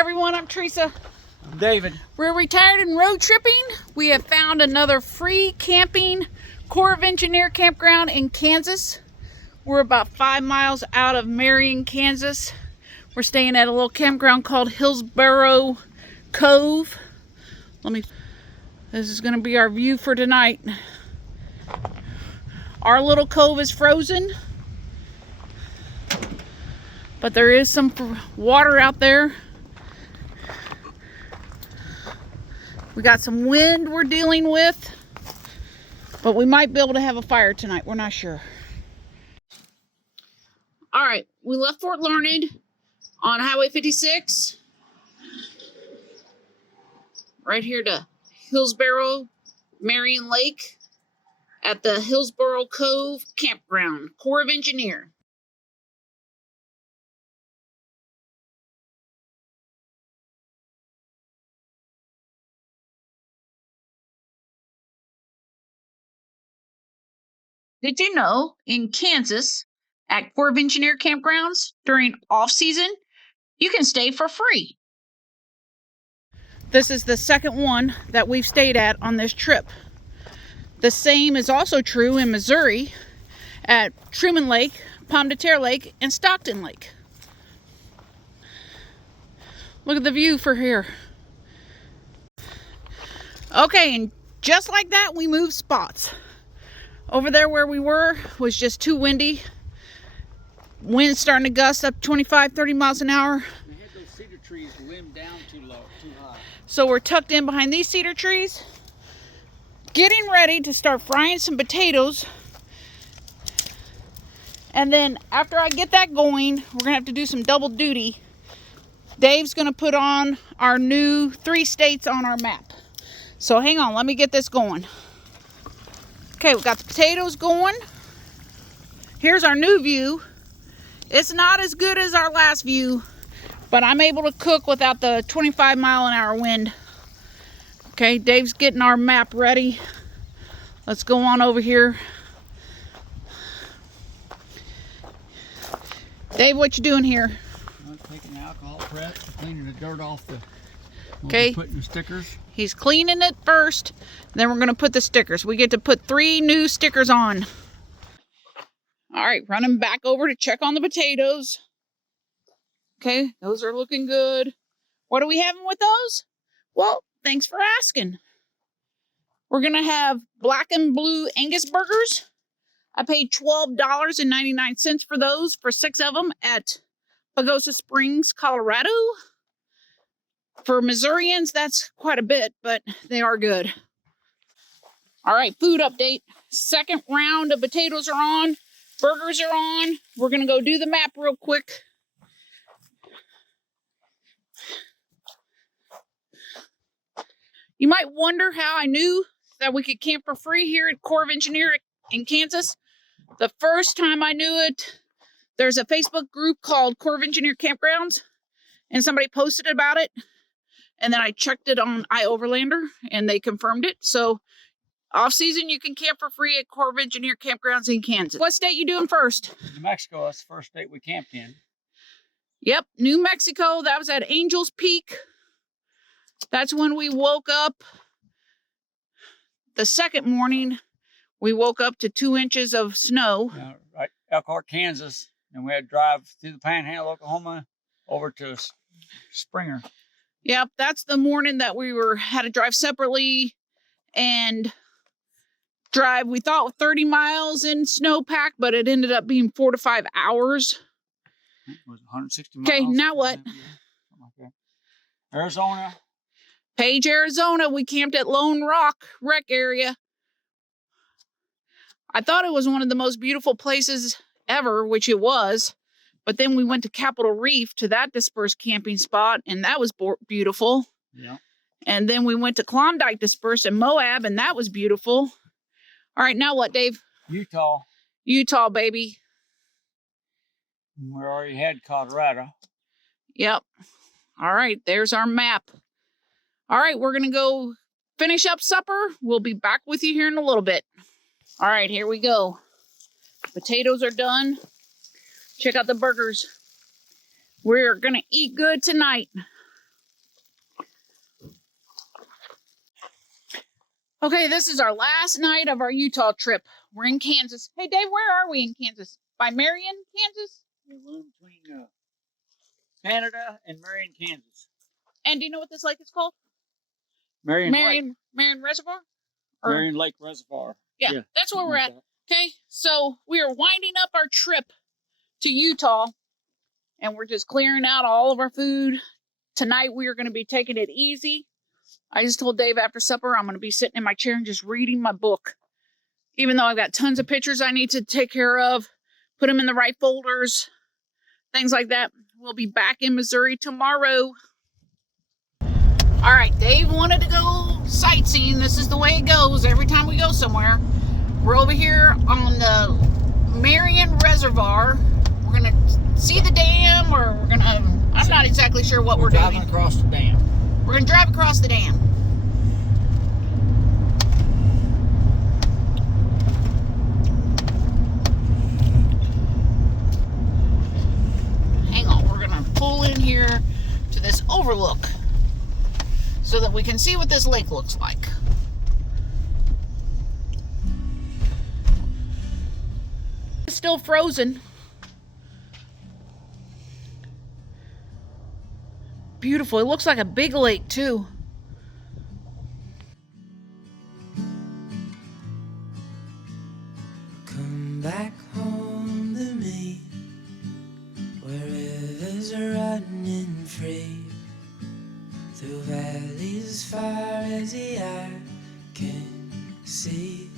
everyone, I'm Teresa. I'm David. We're retired and road tripping. We have found another free camping Corps of Engineer campground in Kansas. We're about 5 miles out of Marion, Kansas. We're staying at a little campground called Hillsboro Cove. This is going to be our view for tonight. Our little cove is frozen, but there is some water out there. We got some wind we're dealing with, but we might be able to have a fire tonight. We're not sure. All right, we left Fort Larned on Highway 56, right here to Hillsboro, Marion Lake, at the Hillsboro Cove Campground, Corps of Engineer. Did you know in Kansas, at Corps of Engineer campgrounds, during off-season, you can stay for free? This is the second one that we've stayed at on this trip. The same is also true in Missouri at Truman Lake, Pomme de Terre Lake, and Stockton Lake. Look at the view for here. Okay, and just like that, we moved spots. Over there where we were was just too windy. Wind starting to gust up 25, 30 miles an hour. We had those cedar trees limbed down too high. So we're tucked in behind these cedar trees, getting ready to start frying some potatoes. And then after I get that going, we're gonna have to do some double duty. Dave's gonna put on our new 3 states on our map. So hang on, let me get this going. Okay, we got the potatoes going. Here's our new view. It's not as good as our last view, but I'm able to cook without the 25-mile-an-hour wind. Okay, Dave's getting our map ready. Let's go on over here. Dave, what you doing here? I'm taking alcohol prep, cleaning the dirt off the. Okay. Putting the stickers. He's cleaning it first, then we're gonna put the stickers. We get to put 3 new stickers on. All right, running back over to check on the potatoes. Okay, those are looking good. What are we having with those? Well, thanks for asking. We're gonna have black and blue Angus burgers. I paid $12.99 for those, for 6 of them at Pagosa Springs, Colorado. For Missourians, that's quite a bit, but they are good. All right, food update. Second round of potatoes are on. Burgers are on. We're going to go do the map real quick. You might wonder how I knew that we could camp for free here at Corps of Engineer in Kansas. The first time I knew it, there's a Facebook group called Corps of Engineer Campgrounds, and somebody posted about it. And then I checked it on iOverlander, and they confirmed it. So, off-season, you can camp for free at Corps of Engineer campgrounds in Kansas. What state you doing first? New Mexico, that's the first state we camped in. Yep, New Mexico. That was at Angels Peak. That's when we woke up. The second morning, we woke up to 2 inches of snow. Right, Elkhart, Kansas. And we had to drive through the Panhandle, Oklahoma, over to Springer. Yep, that's the morning that we had to drive separately and drive, we thought 30 miles in snowpack, but it ended up being 4 to 5 hours. It was 160 miles. Okay, now what? Okay. Arizona. Page, Arizona. We camped at Lone Rock Rec Area. I thought it was one of the most beautiful places ever, which it was. But then we went to Capitol Reef, to that dispersed camping spot, and that was beautiful. Yeah. And then we went to Klondike Dispersed in Moab, and that was beautiful. All right, now what, Dave? Utah. Utah, baby. We already had Colorado. Yep. All right, there's our map. All right, we're going to go finish up supper. We'll be back with you here in a little bit. All right, here we go. Potatoes are done. Check out the burgers. We're going to eat good tonight. Okay, this is our last night of our Utah trip. We're in Kansas. Hey, Dave, where are we in Kansas? By Marion, Kansas? We're between Canada and Marion, Kansas. And do you know what this lake is called? Marion Lake. Marion Reservoir? Marion Lake Reservoir. Yeah, that's where we're like at. Okay, so we are winding up our trip to Utah, and we're just clearing out all of our food. Tonight, we are going to be taking it easy. I just told Dave after supper, I'm going to be sitting in my chair and just reading my book. Even though I've got tons of pictures I need to take care of, put them in the right folders, things like that. We'll be back in Missouri tomorrow. All right, Dave wanted to go sightseeing. This is the way it goes every time we go somewhere. We're over here on the Marion Reservoir. We're going to see the dam, or we're going to, I'm not exactly sure what we're doing. Driving across the dam. We're going to drive across the dam. Hang on, we're going to pull in here to this overlook so that we can see what this lake looks like. It's still frozen. Beautiful. It looks like a big lake too. Come back home to me, where rivers are running free, through valleys as far as the eye can see.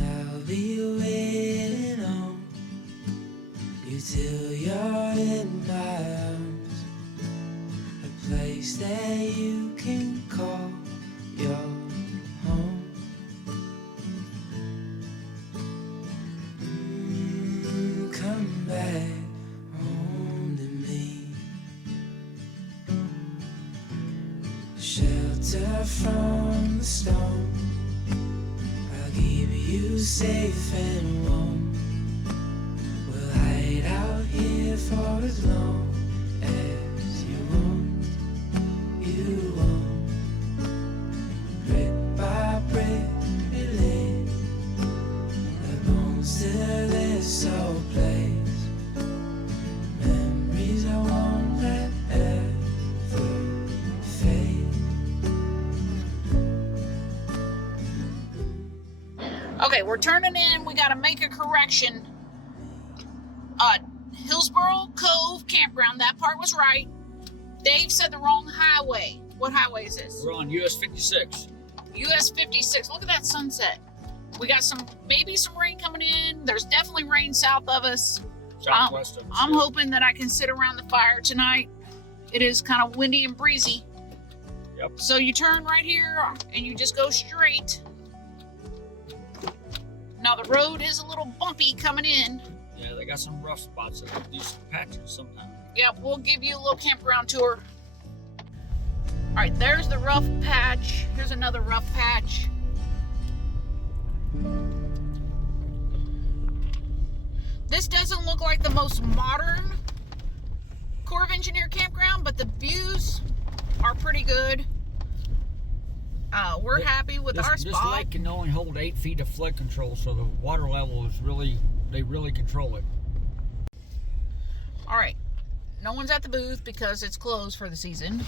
I'll be waiting on you till you're in my arms, a place that you can call your home. Come back home to me, shelter from the storm, I'll keep you safe and warm. We'll hide out here for as long as you want, you want. Brick by brick we lay the bones to this old place. Memories I won't let ever fade. Okay, we're turning in. We got to make a correction. Hillsboro, Cove, Campground. That part was right. Dave said the wrong highway. What highway is this? We're on US 56. US 56. Look at that sunset. We got maybe some rain coming in. There's definitely rain south of us. Southwest of us. I'm hoping that I can sit around the fire tonight. It is kind of windy and breezy. Yep. So you turn right here and you just go straight. Now the road is a little bumpy coming in. Yeah, they got some rough spots that will do some patches sometime. Yeah, we'll give you a little campground tour. All right, there's the rough patch. Here's another rough patch. This doesn't look like the most modern Corps of Engineer campground, but the views are pretty good. We're happy with our spot. This lake can only hold 8 feet of flood control, so the water level is they really control it. All right, no one's at the booth because it's closed for the season.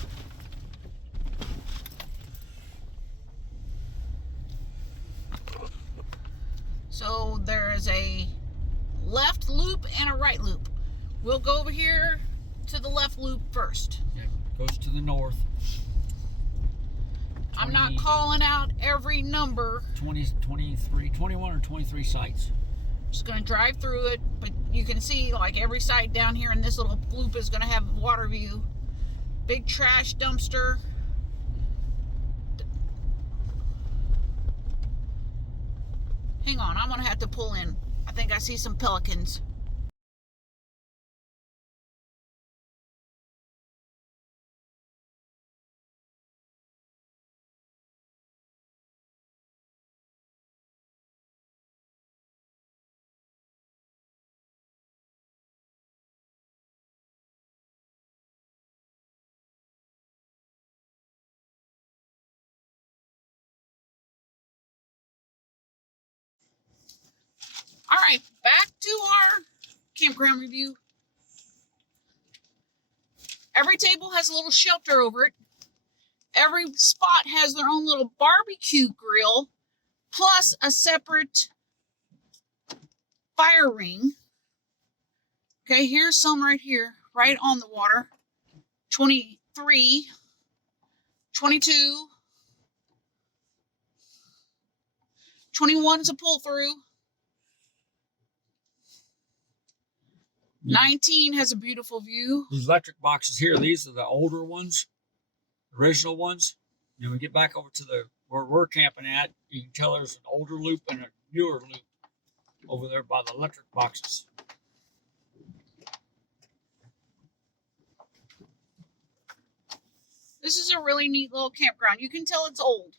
So there is a left loop and a right loop. We'll go over here to the left loop first. Yeah, goes to the north. I'm not calling out every number. 21 or 23 sites. Just going to drive through it, but you can see like every site down here in this little loop is going to have water view. Big trash dumpster. Hang on, I'm going to have to pull in. I think I see some pelicans. All right, back to our campground review. Every table has a little shelter over it. Every spot has their own little barbecue grill, plus a separate fire ring. Okay, here's some right here, right on the water. 23, 22, 21 is a pull through. 19 has a beautiful view. These electric boxes here, these are the older ones, original ones. Then we get back over to the where we're camping at. You can tell there's an older loop and a newer loop over there by the electric boxes. This is a really neat little campground. You can tell it's old.